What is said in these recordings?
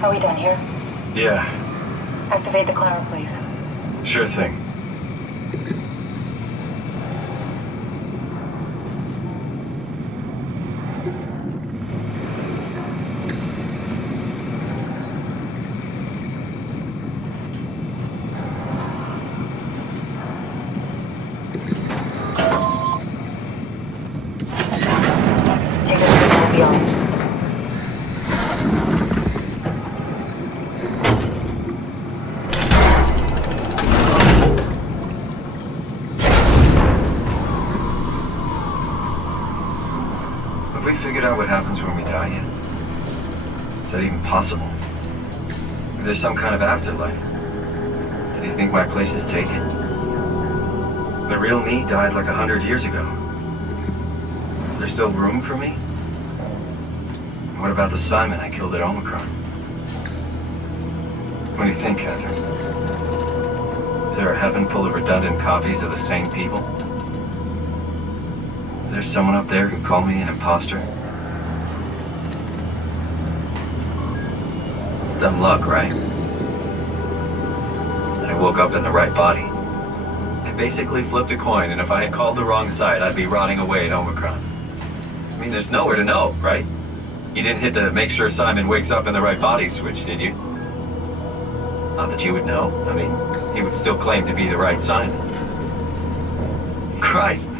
Are we done here? Yeah. Activate the climber, please. Sure thing. Take a seat and we'll be off. Have we figured out what happens when we die yet? Is that even possible? If there's some kind of afterlife, do you think my place is taken? The real me died like 100 years ago. Is there still room for me? What about the Simon I killed at Omicron? What do you think, Catherine? Is there a heaven full of redundant copies of the same people? Is there someone up there who called me an imposter? It's dumb luck, right? I woke up in the right body. I basically flipped a coin, and if I had called the wrong side, I'd be rotting away at Omicron. I mean, there's nowhere to know, right? You didn't hit the make sure Simon wakes up in the right body switch, did you? Not that you would know. I mean, he would still claim to be the right Simon. Christ.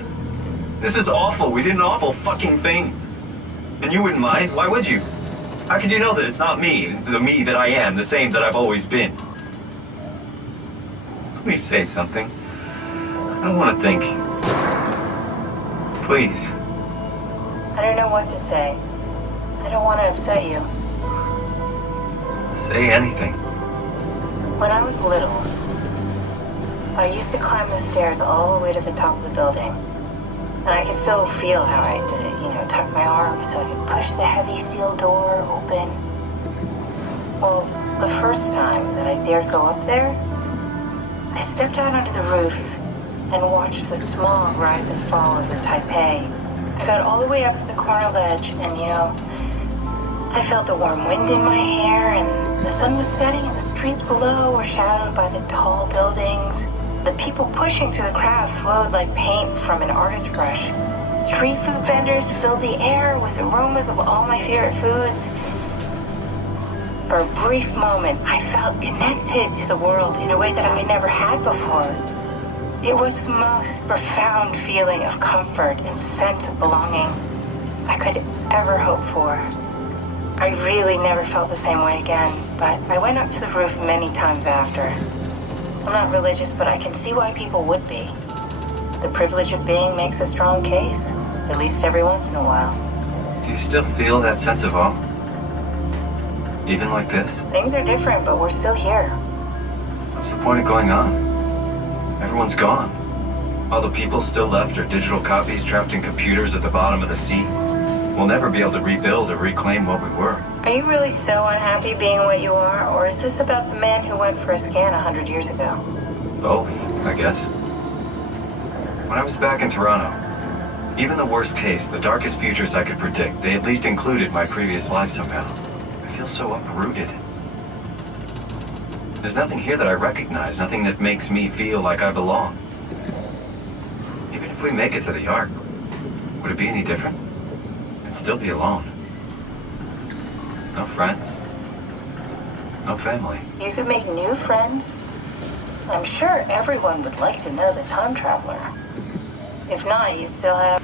This is awful. We did an awful fucking thing. And you wouldn't mind? Why would you? How could you know that it's not me, the me that I am, the same that I've always been? Please say something. I don't want to think. Please. I don't know what to say. I don't want to upset you. Say anything. When I was little, I used to climb the stairs all the way to the top of the building. And I could still feel how I had to, tuck my arm so I could push the heavy steel door open. Well, the first time that I dared go up there, I stepped out onto the roof and watched the smog rise and fall over Taipei. I got all the way up to the corner ledge and, I felt the warm wind in my hair and the sun was setting and the streets below were shadowed by the tall buildings. The people pushing through the crowd flowed like paint from an artist's brush. Street food vendors filled the air with aromas of all my favorite foods. For a brief moment, I felt connected to the world in a way that I never had before. It was the most profound feeling of comfort and sense of belonging I could ever hope for. I really never felt the same way again, but I went up to the roof many times after. I'm not religious, but I can see why people would be. The privilege of being makes a strong case, at least every once in a while. Do you still feel that sense of awe? Even like this? Things are different, but we're still here. What's the point of going on? Everyone's gone. All the people still left are digital copies trapped in computers at the bottom of the sea. We'll never be able to rebuild or reclaim what we were. Are you really so unhappy being what you are, or is this about the man who went for a scan 100 years ago? Both, I guess. When I was back in Toronto, even the worst case, the darkest futures I could predict, they at least included my previous life somehow. I feel so uprooted. There's nothing here that I recognize, nothing that makes me feel like I belong. Even if we make it to the Ark, would it be any different? I'd still be alone. No friends. No family. You could make new friends. I'm sure everyone would like to know the time traveler. If not, you still have...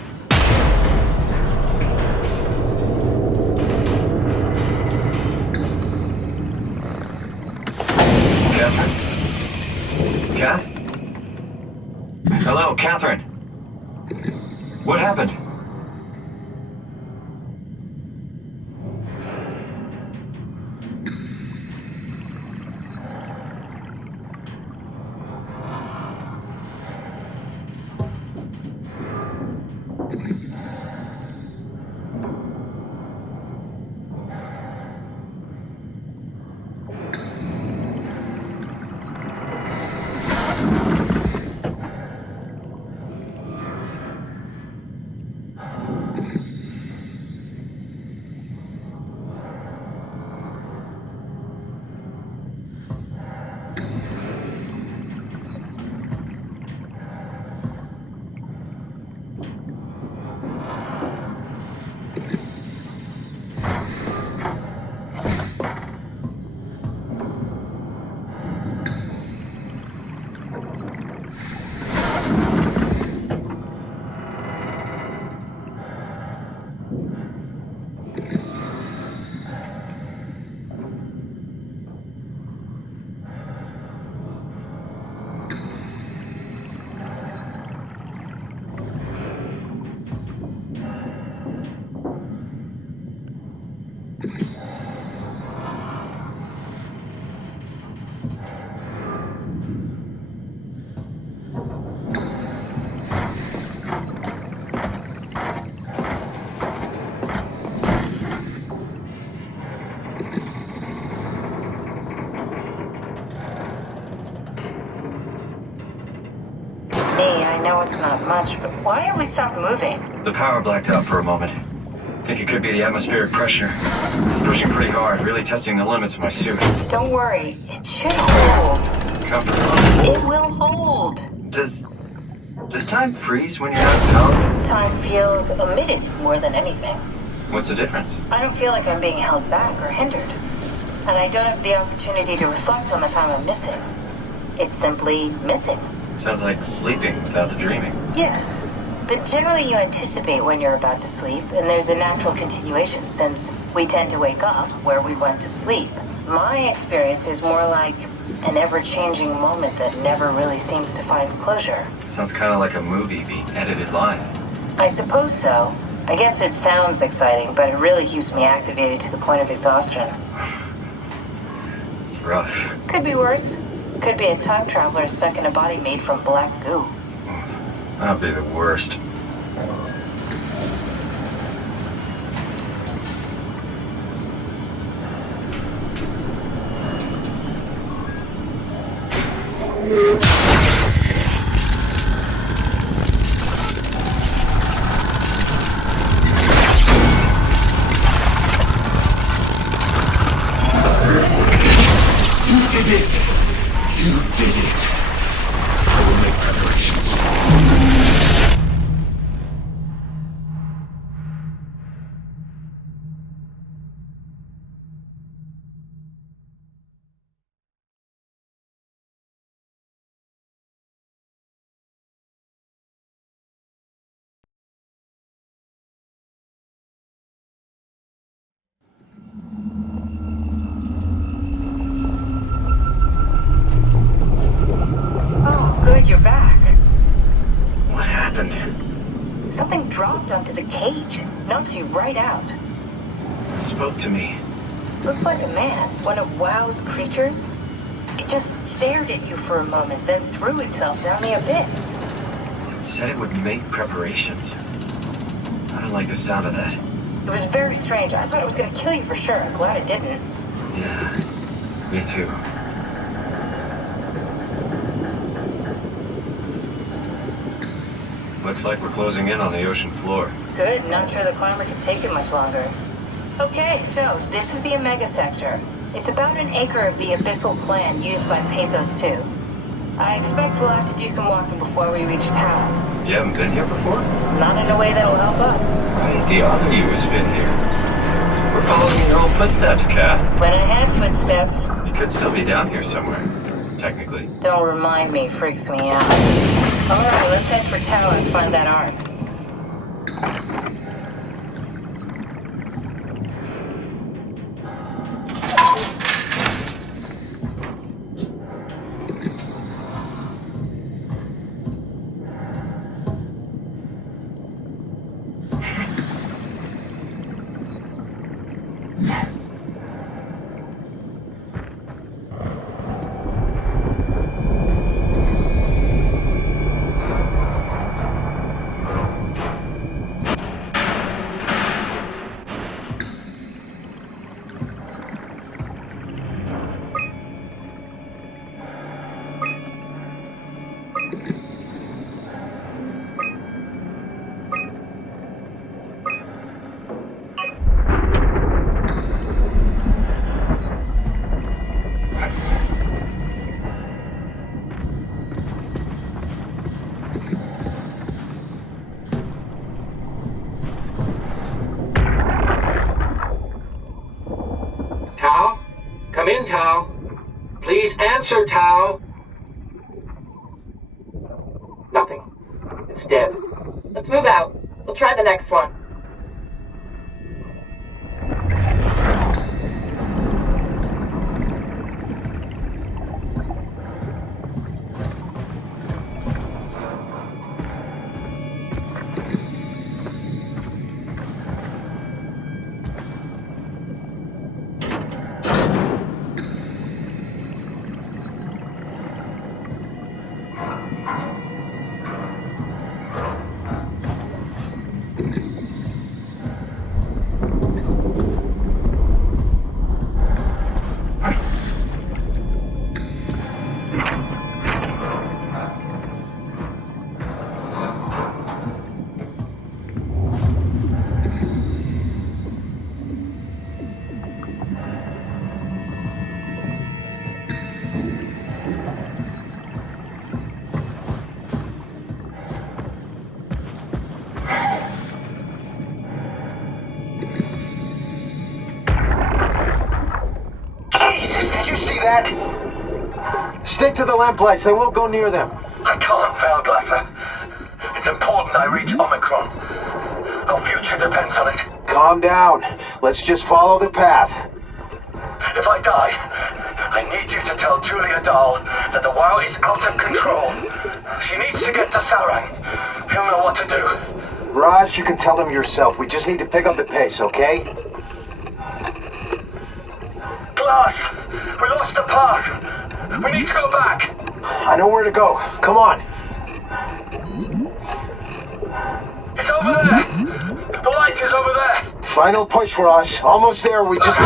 Catherine? Kath? Hello, Catherine. What happened? I know it's not much, but why have we stopped moving? The power blacked out for a moment. Think it could be the atmospheric pressure. It's pushing pretty hard, really testing the limits of my suit. Don't worry, it should hold. Comfortable. It will hold. Does time freeze when you're out of power? Time feels omitted more than anything. What's the difference? I don't feel like I'm being held back or hindered. And I don't have the opportunity to reflect on the time I'm missing. It's simply missing. Sounds like sleeping without the dreaming. Yes, but generally you anticipate when you're about to sleep, and there's a natural continuation since we tend to wake up where we went to sleep. My experience is more like an ever-changing moment that never really seems to find closure. Sounds kind of like a movie being edited live. I suppose so. I guess it sounds exciting, but it really keeps me activated to the point of exhaustion. It's rough. Could be worse. Could be a time traveler stuck in a body made from black goo. That'd be the worst. You did it! You did it! I will make preparations. Oh, good, you're back. What happened? Something dropped onto the cage. Knocks you right out. It spoke to me. Looked like a man, one of WoW's creatures. It just stared at you for a moment, then threw itself down the abyss. It said it would make preparations. I don't like the sound of that. It was very strange. I thought it was going to kill you for sure. I'm glad it didn't. Yeah, me too. Looks like we're closing in on the ocean floor. Good, not sure the climber could take it much longer. Okay, so this is the Omega Sector. It's about an acre of the abyssal plan used by Pathos 2. I expect we'll have to do some walking before we reach town. You haven't been here before? Not in a way that'll help us. Right, the other you has been here. We're following in your old footsteps, Kath. When I had footsteps. You could still be down here somewhere, technically. Don't remind me, freaks me out. Alright, let's head for tower and find that ark. Tao? Come in, Tao. Please answer, Tao. Nothing. It's dead. Let's move out. We'll try the next one. Stick to the lamplights. They won't go near them. I can't fail, Glasser. It's important I reach Omicron. Our future depends on it. Calm down. Let's just follow the path. If I die, I need you to tell Julia Dahl that the WoW is out of control. She needs to get to Sarang. He'll know what to do. Raj, you can tell them yourself. We just need to pick up the pace, okay? Glass! We lost the path! We need to go back! I know where to go. Come on. It's over there! The light is over there! Final push, Raj. Almost there. We just...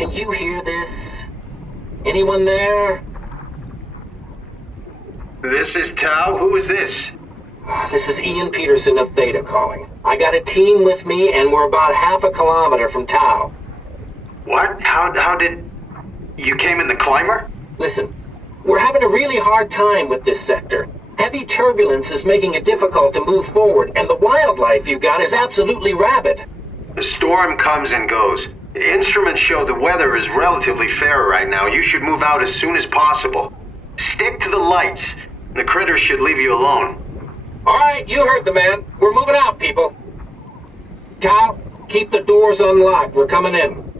can you hear this? Anyone there? This is Tau. Who is this? This is Ian Peterson of Theta calling. I got a team with me, and we're about half a kilometer from Tau. What? How did... You came in the climber? Listen, we're having a really hard time with this sector. Heavy turbulence is making it difficult to move forward, and the wildlife you got is absolutely rabid. The storm comes and goes. The instruments show the weather is relatively fair right now. You should move out as soon as possible. Stick to the lights. The critters should leave you alone. All right, you heard the man. We're moving out, people. Tau, keep the doors unlocked. We're coming in.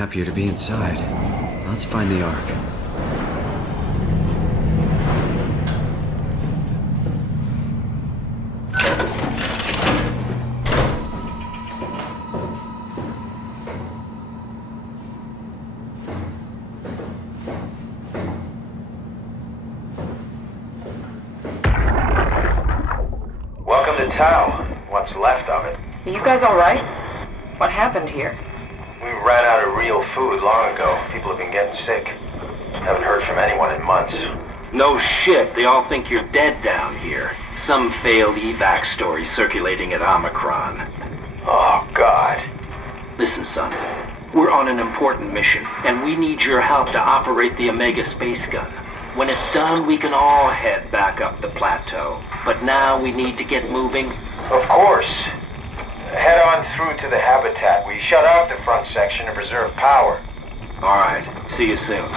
happier to be inside. Let's find the Ark. Welcome to town. What's left of it. Are you guys alright? What happened here? We ran out of real food long ago. People have been getting sick. Haven't heard from anyone in months. No shit, they all think you're dead down here. Some failed evac story circulating at Omicron. Oh, God. Listen, son. We're on an important mission, and we need your help to operate the Omega space gun. When it's done, we can all head back up the plateau. But now we need to get moving. Of course. Head on through to the habitat. We shut off the front section to preserve power. All right, see you soon.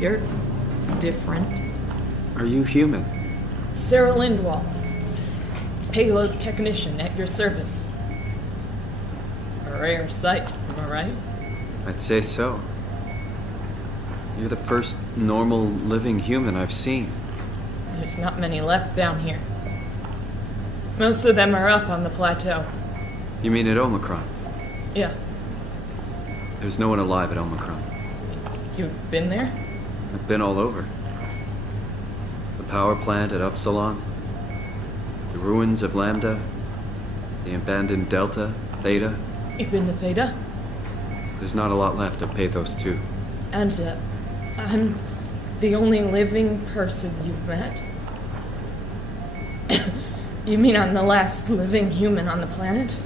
You're different. Are you human? Sarah Lindwall, payload technician at your service. A rare sight, am I right? I'd say so. You're the first normal living human I've seen. There's not many left down here. Most of them are up on the plateau. You mean at Omicron? Yeah. There's no one alive at Omicron. You've been there? I've been all over. The power plant at Upsilon, the ruins of Lambda, the abandoned Delta, Theta. You've been to Theta? There's not a lot left of Pathos 2. And, I'm the only living person you've met? You mean I'm the last living human on the planet?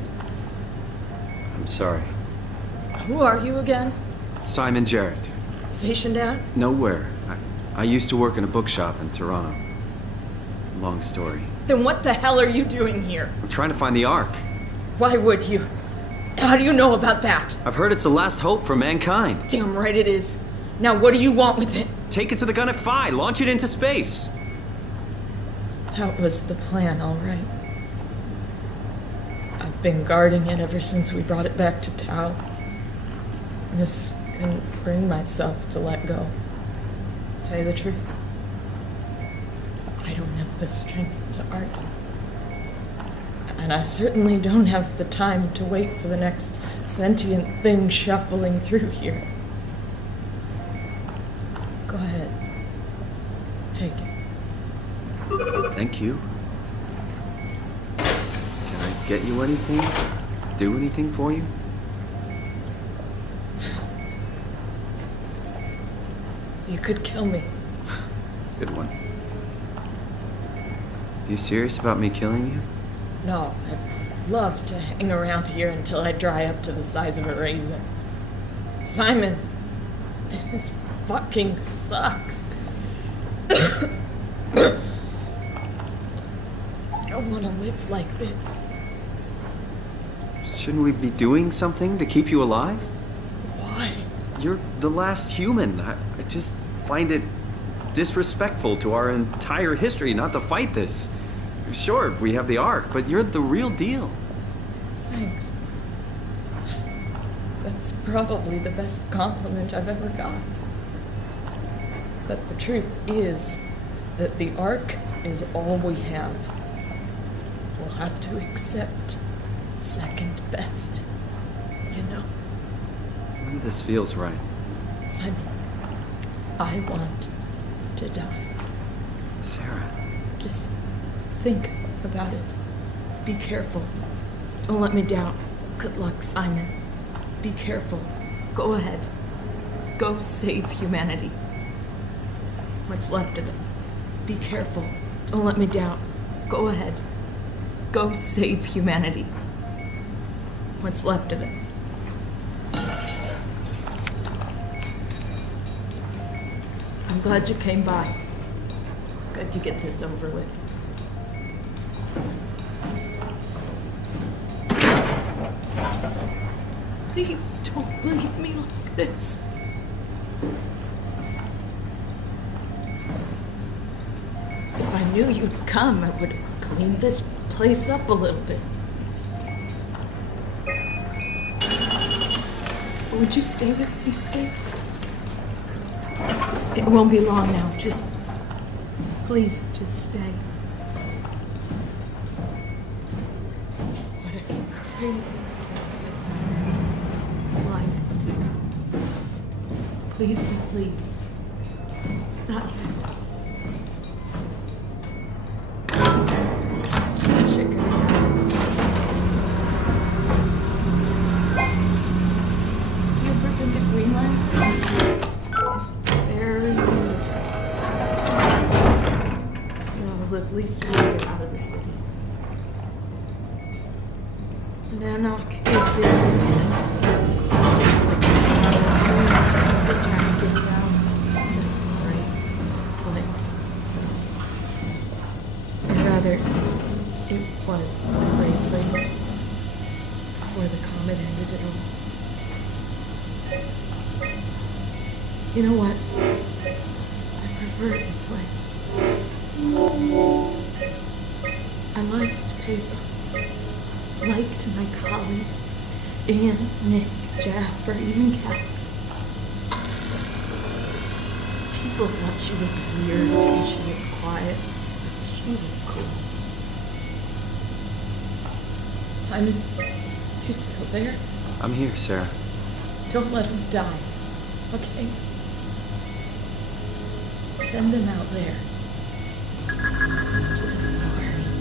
I'm sorry. Who are you again? Simon Jarrett. Stationed out? Nowhere. I used to work in a bookshop in Toronto. Long story. Then what the hell are you doing here? I'm trying to find the Ark. Why would you? How do you know about that? I've heard it's the last hope for mankind. Damn right it is. Now what do you want with it? Take it to the Gun at Phi. Launch it into space. That was the plan, all right. I've been guarding it ever since we brought it back to Tau. Just couldn't bring myself to let go. Tell you the truth, I don't have the strength to argue. And I certainly don't have the time to wait for the next sentient thing shuffling through here. Go ahead. Take it. Thank you. Can I get you anything? Do anything for you? You could kill me. Good one. You serious about me killing you? No, I'd love to hang around here until I dry up to the size of a raisin. Simon, this fucking sucks. I don't want to live like this. Shouldn't we be doing something to keep you alive? Why? You're the last human. I just find it disrespectful to our entire history not to fight this. Sure, we have the Ark, but you're the real deal. Thanks. That's probably the best compliment I've ever got. But the truth is that the Ark is all we have. We'll have to accept second best, you know? None of this feels right. Simon, I want to die. Sarah. Just think about it. Be careful. Don't let me down. Good luck, Simon. Be careful. Go ahead. Go save humanity. What's left of it. Be careful. Don't let me down. Go ahead. Go save humanity. What's left of it. I'm glad you came by. Good to get this over with. Please don't leave me like this. If I knew you'd come, I would clean this place up a little bit. Would you stay with me, please? It won't be long now. Please, just stay. What a crazy life. Please don't leave. Not yet. Shake it out. You ever been to Greenland? It's very beautiful. Well, at least we get out of the city. And Anarch is busy and it's just like we're trying to get around. It's a great place. Or rather, it was a great place before the comet ended it all. You know what? I prefer it this way. I liked pathos. Liked my colleagues. Ian, Nick, Jasper, even Catherine. People thought she was weird because she was quiet, but she was cool. Simon, you still there? I'm here, Sarah. Don't let him die, okay? Send them out there to the stars.